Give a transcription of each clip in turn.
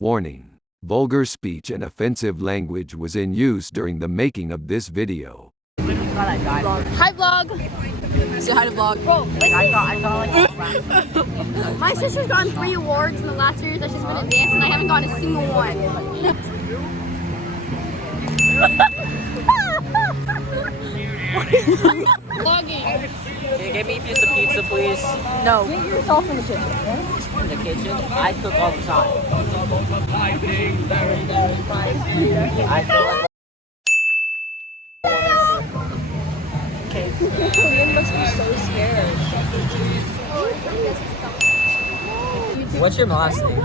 Warning. Vulgar speech and offensive language was in use during the making of this video. Hi vlog! Say hi to vlog. Bro, my sister's gotten 3 awards in the last series that she's been in dance and I haven't gotten a single one. Vlogging. Can you get me a piece of pizza, please? No. Get yourself in the kitchen. In the kitchen? I cook all the time. I cook. Korean must be so scared. What's your last name?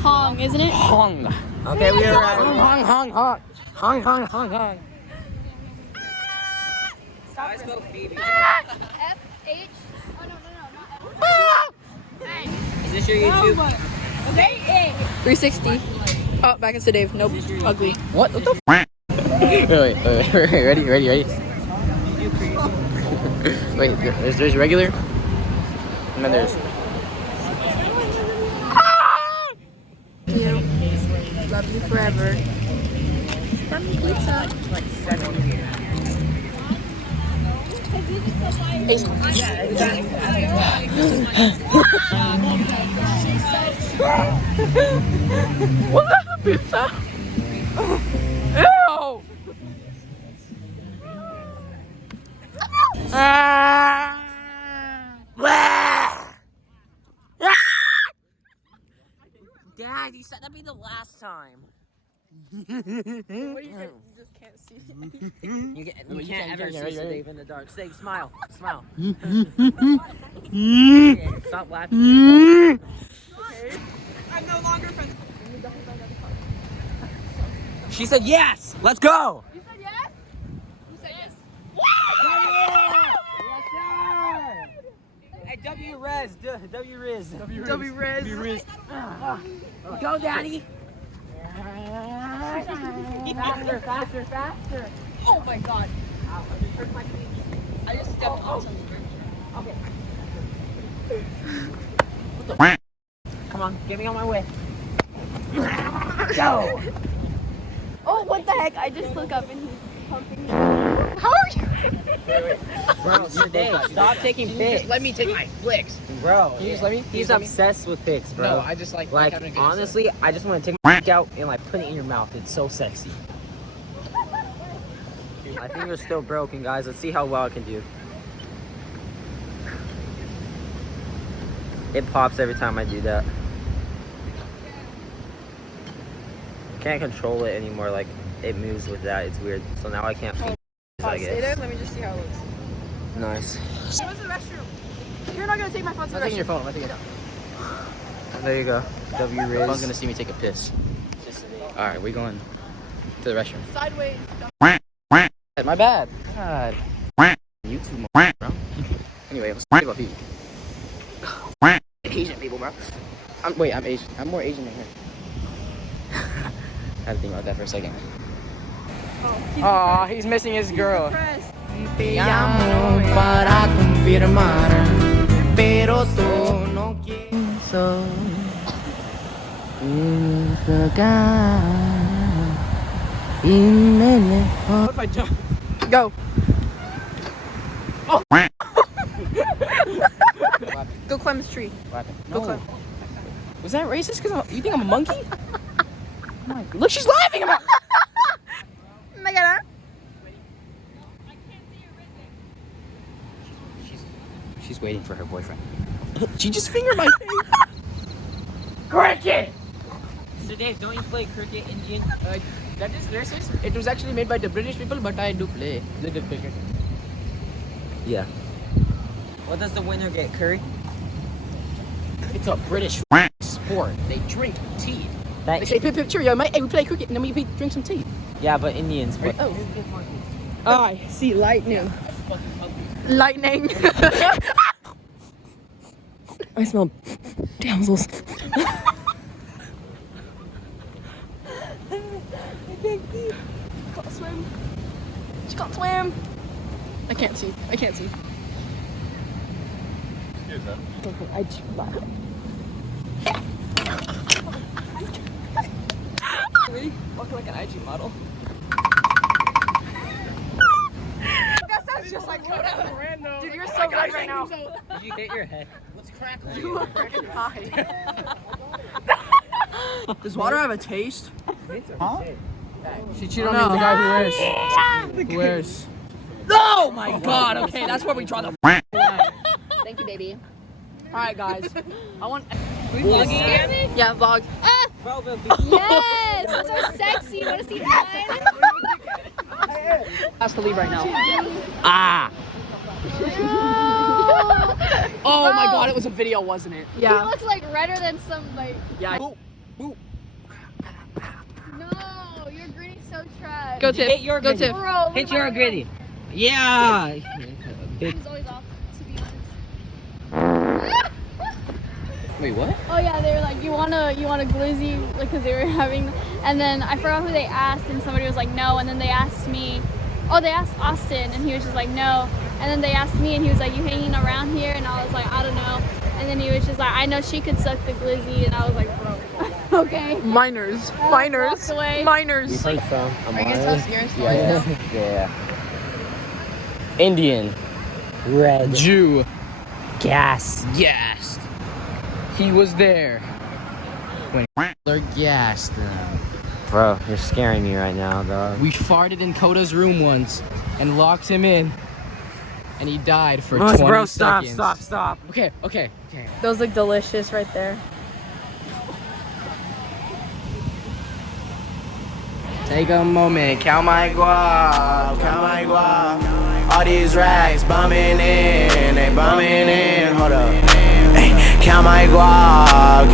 Hong, isn't it? Hong. Okay, we are at Hong. Stop. I spell Phoebe. F-H. Oh, no, not Is this your YouTube? 360. Oh, back into Dave. Nope. Ugly. What the f? Wait, ready? Wait, there's regular, and then there's. You. Love you forever. Pizza. What? Pizza? Ew! Dad, you said that'd be the last time. What do you just can't see? You can't ever see Dave in the dark. Say, smile. Stop laughing. I'm no longer friends. She said yes. Let's go. You said yes? You said yes. Hey, W-Res. W-Riz. Go, Daddy. Faster. Oh my god. I just stepped on something. Okay. Come on, get me on my way. Go. Oh, what the heck? I just look up and he's pumping. How are you? Bro, Dave, stop taking pics. Just let me take my flicks. Bro, Can you just let me? he's obsessed with pics, bro. No, I just like having a good honestly, I just want to take my out and like put it in your mouth. It's so sexy. My finger's still broken, guys. Let's see how well I can do. It pops every time I do that. Can't control it anymore. Like it moves with that. It's weird. So now I can't. I Stay there. guess. Let me just see how it looks. Nice. Where's the restroom? You're not gonna take my phone to the I'm taking your restroom. phone. I'm taking it. There you go. W-Riz. Phone's gonna see me take a piss. All right, we going to the restroom. Sideways. My bad. God. YouTube, bro. Anyway, let's talk about Phoebe. Asian people, bro. I'm Asian. I'm more Asian than her. I had to think about that for a second. Oh, he's missing his girl. Te llamo para confirmar, pero tú no quieres. What if I jump? Go. Oh. Go climb this tree. What happened? Go climb. Was that racist? Cause you think I'm a monkey? Oh my God. Look, she's laughing about. She's waiting for her boyfriend. She just fingered my face. Cricket! So Dave, don't you play cricket Indian? That is racist. It was actually made by the British people, but I do play little cricket. Yeah. What does the winner get, curry? It's a British sport. They drink tea. That They say, pip, cheerio, mate. Hey, we play cricket and then we drink some tea. yeah, but Indians. Play. Oh. I see lightning. Lightning. I smell damsels. I can't see. Can't swim. She can't swim. I can't see. Walking like an IG model. That sounds just like Coda. Dude, you're so red right now. Did you hit your head? What's crackling? You look freaking high. Does water have a taste? Huh? She cheated on me with the guy who wears. Who wears. Oh my god, okay, that's where we draw the line. Thank you, baby. Alright, guys. I want. We vlogging again? Yeah, vlog. Yes! That's so sexy. You want to see mine? Has to leave right now. Ah! Oh my god, it was a video, wasn't it? He looks like redder than some, like. Yeah. No, your gritty's so trash. Go Tiff. Hit your Go gritty. Tiff. Bro, Hit your gritty. Yeah. He's always off, to be honest. Wait, what? Oh yeah, they were like, you want a glizzy, like, cause they were having, and then I forgot who they asked, and somebody was like no, and then they asked me, oh, they asked Austin, and he was just like no, and then they asked me, and he was like, you hanging around here, and I was like, I don't know, and then he was just like, I know she could suck the glizzy, and I was like, bro, okay. Minors. Walked away. We've heard from. Are you gonna tell scary stories Yeah. Yeah. Indian. Red. Jew. Gas. Gassed. He was there when they're gassed them. Bro, you're scaring me right now, dog. We farted in Coda's room once and locked him in, and he died for 20 Bro, seconds. stop. Okay. Those look delicious right there. Take a moment, count my guap. All these racks bumming in, they bumming in. Hold up. Ay, count my guap.